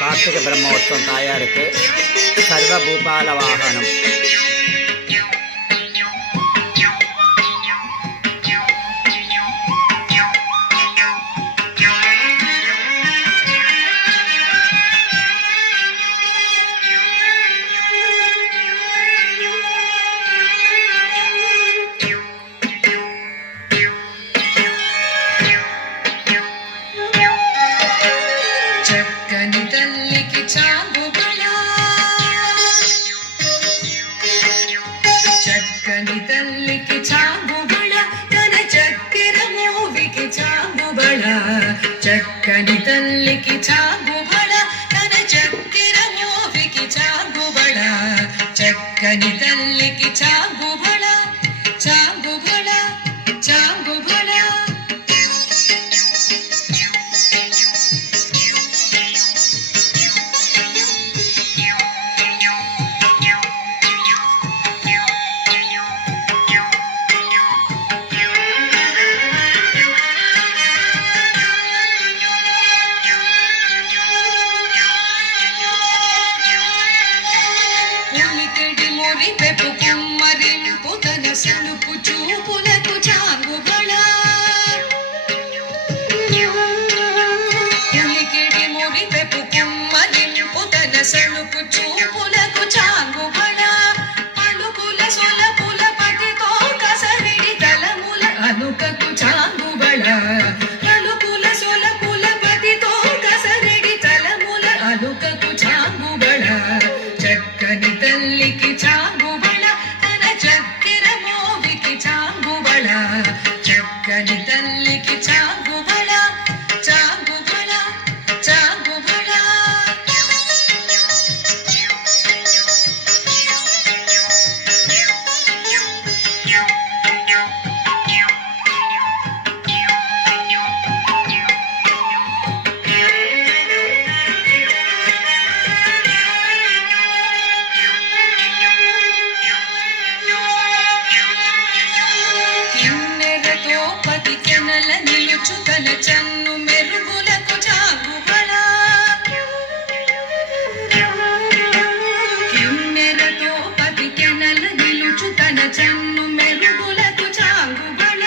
கார்த்திகை பிரம்மோற்சவம் தாயாருக்கு சர்வபூபால வாகனம். చక్కని తల్లికి చాంగుబళ తన చక్కెర మోవికి చాంగుబళ చక్కని తల్లికి చాంగుబళ తన చక్కెర మోవికి చాంగుబళ చక్కని తల్లికి చాంగుబళ చాంగుబళ చాంగుబళ సలుపు చూపులకు చాంగుబళ పులికిడి ముడి పెపు కుమ్మరింపు తన సలుపు చూపులకు చాంగుబళ పలుకుల సొలపుల పతితో కసరిడి తలముల అనుకకు చాంగుబళ పలుకుల సొలపుల పతితో కసరిడి తలముల అనుకకు చాంగుబళ చక్కని తల్లికి చాంగుబళ చక్కని తల్లికి చాంగుబళ చాంగుబళ చాంగుబళ నిలుచుతన చన్ను మెరుగులకు చాంగుబళ కిన్నెరతో పతికెనల నిలుచుతన చన్ను మెరుగులకు చాంగుబళ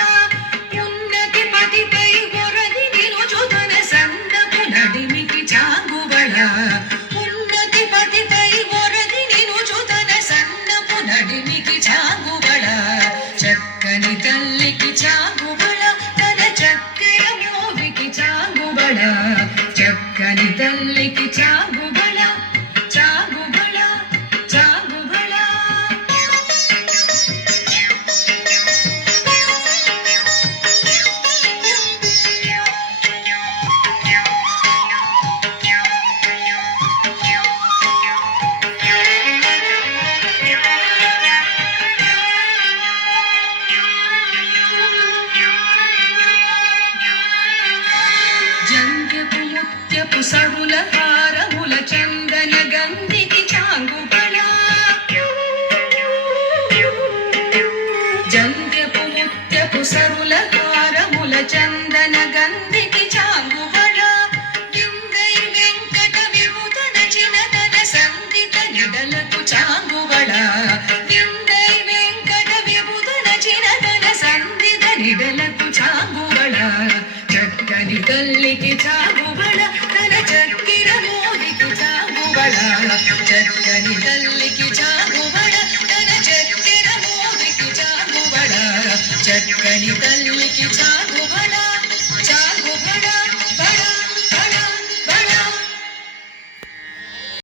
ఉన్నతి పతిపై ఒరగి నిలుచుతన సన్నపు నడిమికి చాంగుబళ ఉన్నతి పతిపై ఒరగి నిలుచుతన సన్నపు నడిమికి చాంగుబళ చక్కని తల్లికి చాంగుబళ చక్కని తల్లికి చాంగుబళ చాంగుబళ చాంగుబళ సరుల హారముల చందన గంధికి చాంగుబళ జంధ్యపు ముత్యపు సరుల హారముల చందన గంధికి చాంగుబళ గింగై వెంకట విభుతన చినతన సంధిత నిడలకు చాంగుబళ గింగై వెంకట విభుతన చినతన సంధిత నిడలకు చాంగుబళ చక్కని తల్లికి చాంగుబళ చక్కెర మోవికి చాంగుబళ చక్కని తల్లికి చాంగుబళ తన చక్కెర మోవికి చాంగుబళ చక్కని తల్లికి చాంగుబళ